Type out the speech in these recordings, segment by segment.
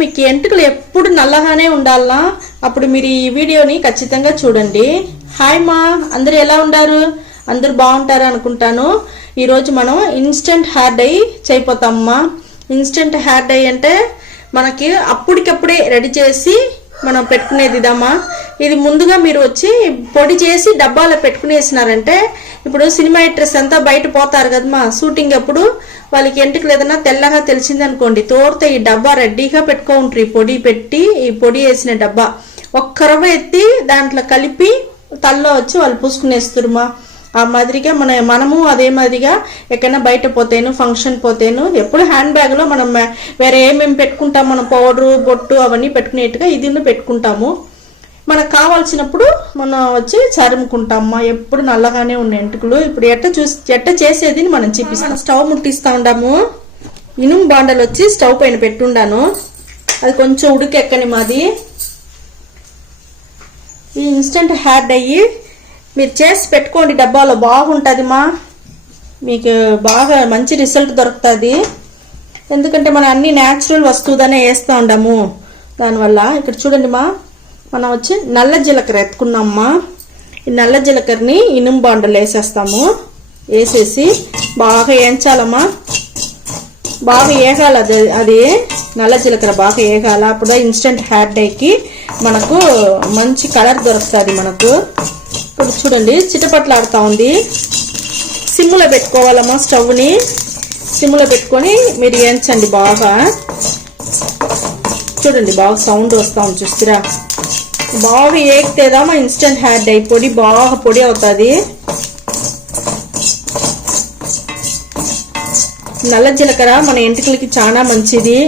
మీకు ఎంటుకలు ఎప్పుడు నల్లగానే ఉండాలనా? అప్పుడు మీరు ఈ వీడియోని ఖచ్చితంగా చూడండి. హాయ్ మా, అందరు ఎలా ఉన్నారు? అందరూ బాగుంటారు అనుకుంటాను. ఈరోజు మనం ఇన్స్టెంట్ హెయిర్ డై చేయబోతామమ్మా. ఇన్స్టెంట్ హెయిర్ డై అంటే మనకి అప్పటికప్పుడే రెడీ చేసి మనం పెట్టుకునేది ఇదమ్మా. ఇది ముందుగా మీరు వచ్చి పొడి చేసి డబ్బాలో పెట్టుకునేసినారంటే, ఇప్పుడు సినిమా యాక్టర్స్ అంతా బయట పోతారు కదమ్మా షూటింగ్ అప్పుడు, వాళ్ళకి ఎంటికి లేదన్నా తెల్లగా తెలిసింది అనుకోండి, తోడితే ఈ డబ్బా రెడీగా పెట్టుకుంటారు. ఈ పొడి పెట్టి, ఈ పొడి వేసిన డబ్బా ఒక్క రవ్వ ఎత్తి దాంట్లో కలిపి తల్లో వచ్చి వాళ్ళు పూసుకునేస్తురుమా. ఆ మాదిరిగా మనము అదే మాదిరిగా ఎక్కడైనా బయట పోతేను, ఫంక్షన్ పోతేను, ఎప్పుడు హ్యాండ్ బ్యాగ్ లో మనం వేరే ఏమేమి పెట్టుకుంటాం, మనం పౌడరు బొట్టు అవన్నీ పెట్టుకునేట్టుగా ఇది పెట్టుకుంటాము. మనకు కావాల్సినప్పుడు మనం వచ్చి చరుముకుంటామమ్మా. ఎప్పుడు నల్లగానే ఉండే ఎంటుకలు ఇప్పుడు ఎట్ట చేసేది మనం చూపిస్తాం. స్టవ్ ముట్టిస్తా ఉండాము. ఇనుము బాండలు వచ్చి స్టవ్ పైన పెట్టుండాను. అది కొంచెం ఉడికెక్కని మాది. ఈ ఇన్స్టెంట్ హెయిర్ డై మీరు చేసి పెట్టుకోండి, డబ్బాలో బాగుంటుంది మా. మీకు బాగా మంచి రిజల్ట్ దొరుకుతుంది. ఎందుకంటే మనం అన్ని న్యాచురల్ వస్తువుదనే వేస్తూ ఉండాము. దానివల్ల ఇక్కడ చూడండి మా, మనం వచ్చి నల్ల జీలకర్ర ఎత్తుకున్నామ్మా. ఈ నల్ల జీలకర్రని ఇనుము బాండలు వేసేస్తాము. వేసేసి బాగా వేయించాలమ్మా. బాగా వేగాల అది నల్ల జీలకర్ర బాగా వేగాల. అప్పుడు ఇన్స్టెంట్ హెయిర్ డైకి మనకు మంచి కలర్ దొరుకుతుంది మనకు. ఇప్పుడు చూడండి చిటపట్లాడుతూ ఉంది. సిమ్లో పెట్టుకోవాలమ్మా. స్టవ్ని సిమ్లో పెట్టుకొని మీరు వేయించండి బాగా. చూడండి బాగా సౌండ్ వస్తూ ఉంది చూస్తారా. బాగా ఏగితేదామా ఇన్స్టెంట్ హెయిర్ డై పొడి బాగా పొడి అవుతుంది. నల్ల జీలకర్ర మన ఎంటుకలకి చాలా మంచిది.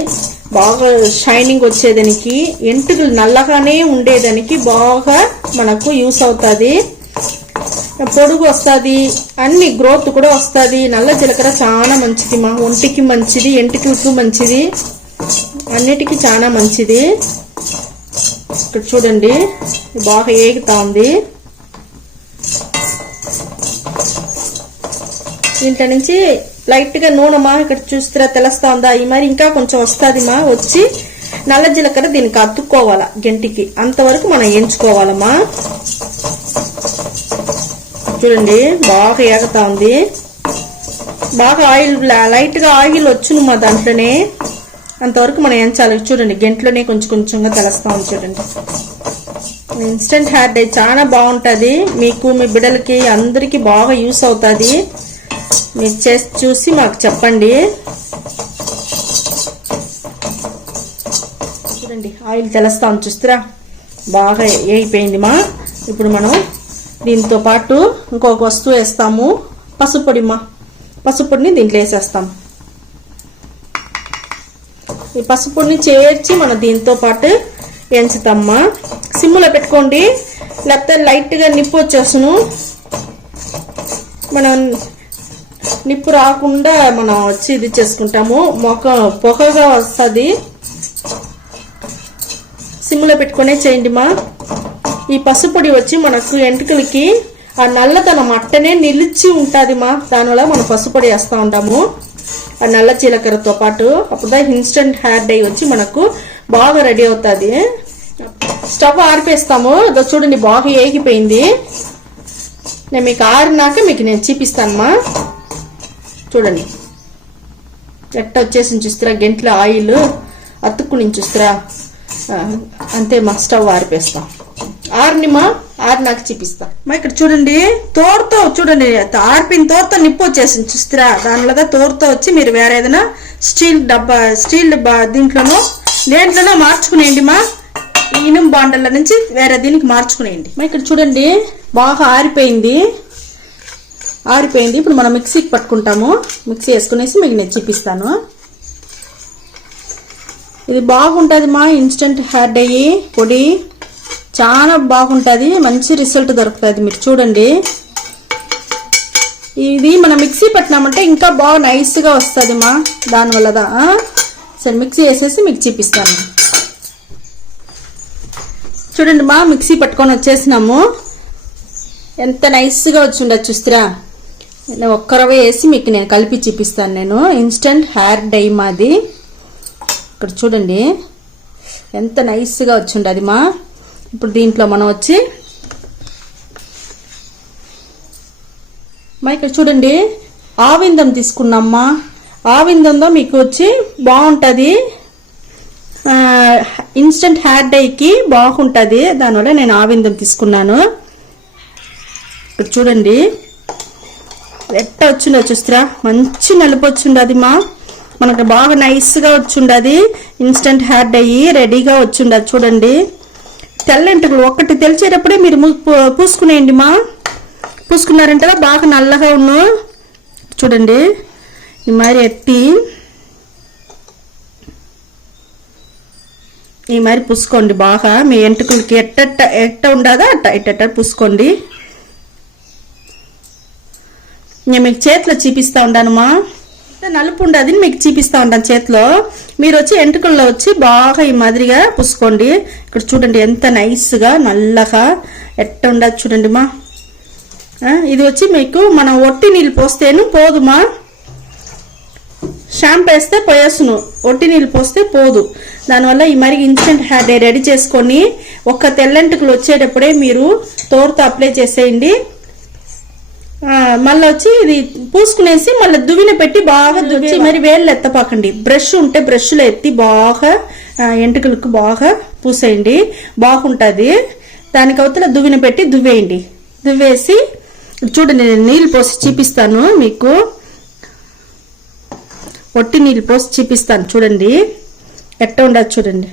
బాగా షైనింగ్ వచ్చేదానికి, ఎంటుకలు నల్లగానే ఉండేదానికి బాగా మనకు యూస్ అవుతుంది. పొడుగు వస్తుంది, అన్ని గ్రోత్ కూడా వస్తుంది. నల్ల జీలకర్ర చాలా మంచిది మా ఒంటికి మంచిది, ఎంటుకలకు మంచిది, అన్నిటికీ చాలా మంచిది. ఇక్కడ చూడండి బాగా ఏగుతా ఉంది. దీంట్లో నుంచి లైట్ గా నూనెమా ఇక్కడ చూస్తారా తెలుస్తా ఉందా? ఈ మరి ఇంకా కొంచెం వస్తుంది మా. వచ్చి నల్ల జీలకర్ర దీనికి అతుక్కోవాలా గంటికి, అంతవరకు మనం ఎంచుకోవాలమ్మా. చూడండి బాగా ఏగుతా ఉంది. బాగా ఆయిల్ లైట్ గా ఆయిల్ వచ్చును మా దాంట్లోనే, అంతవరకు మనం ఎంచాలి. చూడండి గంటలోనే కొంచెం కొంచెంగా తెలుస్తా ఉంది. చూడండి ఇన్స్టెంట్ హెయిర్ డై చాలా బాగుంటుంది. మీకు మీ బిడ్డలకి అందరికి బాగా యూస్ అవుతుంది. మీరు చేసి చూసి మాకు చెప్పండి. చూడండి ఆయిల్ తెలుస్తా ఉంది చూస్తారా, బాగా వేగిపోయింది మా. ఇప్పుడు మనం దీంతో పాటు ఇంకొక వస్తువు వేస్తాము, పసుపు పొడి మా. పసుపు పొడిని దీంట్లో వేసేస్తాం. ఈ పసుపు పొడిని చేర్చి మనం దీంతో పాటు వేయించుతామ్మా. సిమ్లో పెట్టుకోండి, లేకపోతే లైట్గా నిప్పు వచ్చేసును. మనం నిప్పు రాకుండా మనం వచ్చి ఇది చేసుకుంటాము, పొగగా వస్తుంది. సిమ్లో పెట్టుకునే చేయండి మా. ఈ పసుపొడి వచ్చి మనకు ఎంటుకలకి ఆ నల్లతనం అట్టనే నిలిచి ఉంటుంది మా. దానివల్ల మనం పసుపొడి వేస్తూ ఉంటాము ఆ నల్ల జీలకర్రతో పాటు. అప్పుడు ఇన్స్టెంట్ హెయిర్ డై వచ్చి మనకు బాగా రెడీ అవుతుంది. స్టవ్ ఆరిపేస్తాము. చూడండి బాగా ఏగిపోయింది. నేను మీకు ఆరినాక మీకు నేను చూపిస్తానమ్మా. చూడండి ఎట్ట వచ్చేసి చూస్తారా, గంటల ఆయిల్ అతుక్కుని చూస్తారా. అంతే మా, స్టవ్ ఆరిపేస్తాం. ఆరినిమా ఆరినాక చూపిస్తా మా. ఇక్కడ చూడండి తోరతో, చూడండి ఆరిపోయిన తోరతో నిప్పు వచ్చేసింది చూస్తారా. దానిలో తోరతో వచ్చి మీరు వేరే ఏదైనా స్టీల్ డబ్బా దీంట్లోనో దేంట్లోనో మార్చుకునేయండి మా. ఇనుము బాండల నుంచి వేరే దీనికి మార్చుకునేయండి మా. ఇక్కడ చూడండి బాగా ఆరిపోయింది. ఇప్పుడు మనం మిక్సీకి పట్టుకుంటాము. మిక్సీ వేసుకునేసి మీకు నేను చూపిస్తాను. ఇది బాగుంటుంది మా ఇన్స్టెంట్ హెయిర్ డై పొడి, చాలా బాగుంటుంది. మంచి రిజల్ట్ దొరుకుతుంది. మీరు చూడండి ఇది మనం మిక్సీ పట్టినామంటే ఇంకా బాగా నైస్గా వస్తుంది మా. దానివల్ల సరే మిక్సీ వేసేసి మీకు చూపిస్తాను. చూడండి మా, మిక్సీ పట్టుకొని వచ్చేసినాము. ఎంత నైస్గా వచ్చి ఉండదు చూస్తారా. ఒక్కరవే వేసి మీకు నేను కలిపి చూపిస్తాను. నేను ఇన్స్టెంట్ హెయిర్ డై మాది. ఇక్కడ చూడండి ఎంత నైస్గా వచ్చిండది మా. ఇప్పుడు దీంట్లో మనం వచ్చి మా ఇక్కడ చూడండి ఆవిందం తీసుకున్నామ్మా. ఆవిందంలో మీకు వచ్చి బాగుంటుంది, ఇన్స్టెంట్ హెయిర్ డైకి బాగుంటుంది. దానివల్ల నేను ఆవిందం తీసుకున్నాను. ఇప్పుడు చూడండి ఎట్ట వచ్చిందో చూస్తారా, మంచి నలుపు వచ్చిండది మా. మనకు బాగా నైస్గా వచ్చిండది. ఇన్స్టెంట్ హెయిర్ డై రెడీగా వచ్చిండదు. చూడండి తెల్ల ఎంటుకలు ఒక్కటి తెలిసేటప్పుడే మీరు పూసుకునేయండి మా. పూసుకున్నారంటే బాగా నల్లగా ఉన్ను. చూడండి ఈ మరి ఎత్తి ఈ మరి పూసుకోండి బాగా. మీ ఎంటుకలకి ఎట్ట ఉండదా అట్ట పూసుకోండి. నేను మీకు చేతిలో చూపిస్తా ఉన్నానమ్మా. నలుపు ఉండదు మీకు చూపిస్తా ఉంటాను చేతిలో. మీరు వచ్చి ఎంటుకల్లో వచ్చి బాగా ఈ మాదిరిగా పూసుకోండి. ఇక్కడ చూడండి ఎంత నైస్గా నల్లగా ఎట్ట ఉండదు చూడండి మా. ఇది వచ్చి మీకు మనం ఒట్టి నీళ్ళు పోస్తేను పోదుమా. షాంపూ వేస్తే పోయేసును, ఒట్టి నీళ్ళు పోస్తే పోదు. దానివల్ల ఈ మరి ఇన్స్టెంట్ హెయిర్ డై రెడీ చేసుకొని ఒక్క తెల్లంటుకలు వచ్చేటప్పుడే మీరు తోరుతో అప్లై చేసేయండి. మళ్ళీ వచ్చి ఇది పూసుకునేసి మళ్ళీ దువ్విన పెట్టి బాగా దువ్వి మరి వేళ్ళు ఎత్తపాకండి. బ్రష్ ఉంటే బ్రష్లో ఎత్తి బాగా ఎంటుకలకు బాగా పూసేయండి, బాగుంటుంది. దానికి అవతల దువ్విన పెట్టి దువ్వేయండి. దువ్వేసి చూడండి నేను నీళ్ళు పోసి చూపిస్తాను మీకు. ఒట్టి నీళ్ళు పోసి చూపిస్తాను చూడండి ఎట్ట ఉండదు చూడండి.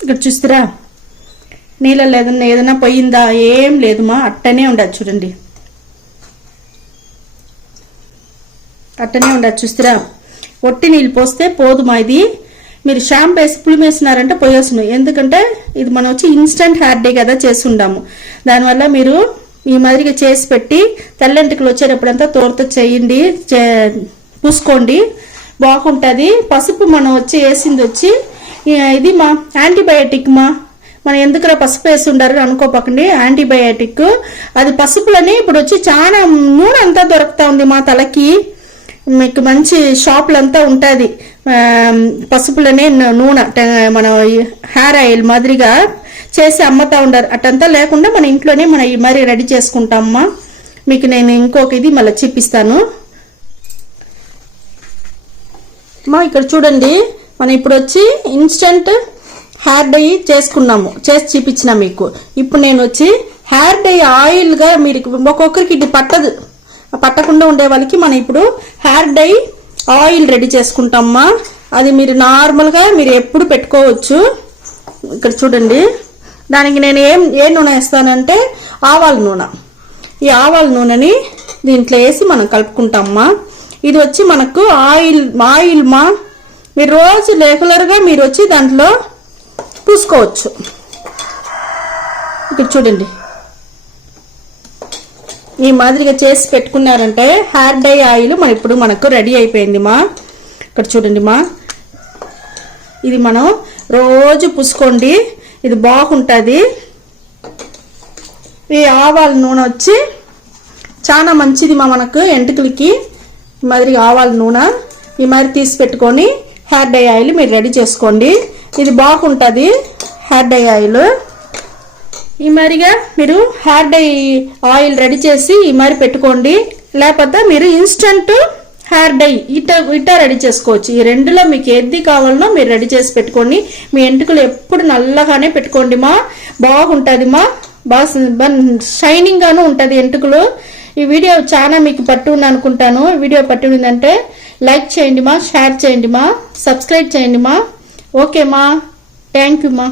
ఇక్కడ చూస్తారా నీళ్ళలో ఏదైనా పోయిందా, ఏం లేదు మా, అట్టనే ఉండదు చూడండి. అట్టనే ఉండదు చూస్తారా. ఒట్టి నీళ్ళు పోస్తే పోదుమా. ఇది మీరు షాంపూ వేసి పులిమేసినారంటే పోయేస్తున్నాయి. ఎందుకంటే ఇది మనం వచ్చి ఇన్స్టెంట్ హెయిర్ డే కదా చేసి ఉండాము. దానివల్ల మీరు ఈ మాదిరిగా చేసి పెట్టి తెల్లంటికలు వచ్చేటప్పుడంతా తోరతో చేయండి, పూసుకోండి, బాగుంటుంది. పసుపు మనం వచ్చి వేసింది వచ్చి ఇది మా యాంటీబయాటిక్ మా. మనం ఎందుకురా పసుపు వేసి ఉండారు అనుకోపకండి, యాంటీబయాటిక్ అది. పసుపులని ఇప్పుడు వచ్చి చాలా నూనె అంతా దొరుకుతా ఉంది మా తలకి. మీకు మంచి షాపులంతా ఉంటుంది పసుపులనే నూనె, మన హెయిర్ ఆయిల్ మాదిరిగా చేసి అమ్ముతా ఉండరు. అటంతా లేకుండా మన ఇంట్లోనే మనం ఈ మరి రెడీ చేసుకుంటామమ్మా. మీకు నేను ఇంకొక ఇది మళ్ళీ చూపిస్తాను మా. ఇక్కడ చూడండి మనం ఇప్పుడు వచ్చి ఇన్స్టెంట్ హెయిర్ డై చేసుకున్నాము, చేసి చూపించిన మీకు. ఇప్పుడు నేను వచ్చి హెయిర్ డై ఆయిల్గా మీరు ఒక్కొక్కరికి ఇది పట్టదు, పట్టకుండా ఉండే వాళ్ళకి మనం ఇప్పుడు హెయిర్ డై ఆయిల్ రెడీ చేసుకుంటామమ్మా. అది మీరు నార్మల్గా మీరు ఎప్పుడు పెట్టుకోవచ్చు. ఇక్కడ చూడండి దానికి నేను ఏ నూనె వేస్తానంటే ఆవాల నూనె. ఈ ఆవాల నూనెని దీంట్లో వేసి మనం కలుపుకుంటామమ్మా. ఇది వచ్చి మనకు ఆయిల్ మా. మీరు రోజు రెగ్యులర్గా మీరు వచ్చి దాంట్లో పూసుకోవచ్చు. ఇక్కడ చూడండి ఈ మాదిరిగా చేసి పెట్టుకున్నారంటే హెయిర్ డై ఆయిల్ ఇప్పుడు మనకు రెడీ అయిపోయింది మా. ఇక్కడ చూడండి మా, ఇది మనం రోజు పూసుకోండి, ఇది బాగుంటుంది. ఈ ఆవాల నూనె వచ్చి చాలా మంచిది మా మనకు ఎంటుకలకి. ఈ మాదిరిగా ఆవాల నూనె ఈ మాదిరి తీసి పెట్టుకొని హెయిర్ డై ఆయిల్ మీరు రెడీ చేసుకోండి. ఇది బాగుంటుంది హెయిర్ డై ఆయిల్. ఈ మాదిరిగా మీరు హెయిర్ డై ఆయిల్ రెడీ చేసి ఈ మాదిరి పెట్టుకోండి. లేకపోతే మీరు ఇన్స్టెంట్ హెయిర్ డై ఇట్ట రెడీ చేసుకోవచ్చు. ఈ రెండులో మీకు ఏది కావాలనో మీరు రెడీ చేసి పెట్టుకోండి. మీ ఎంటుకలు ఎప్పుడు నల్లగానే పెట్టుకోండి మా, బాగుంటుంది మా. బాగా షైనింగ్ గాను ఉంటుంది ఎంటుకలు. ఈ వీడియో చాలా మీకు పట్టు ఉంది అనుకుంటాను. వీడియో పట్టు ఉందంటే లైక్ చేయండి మా, షేర్ చేయండి మా, సబ్స్క్రైబ్ చేయండి మా. ఓకే మా, థ్యాంక్ యూ మా.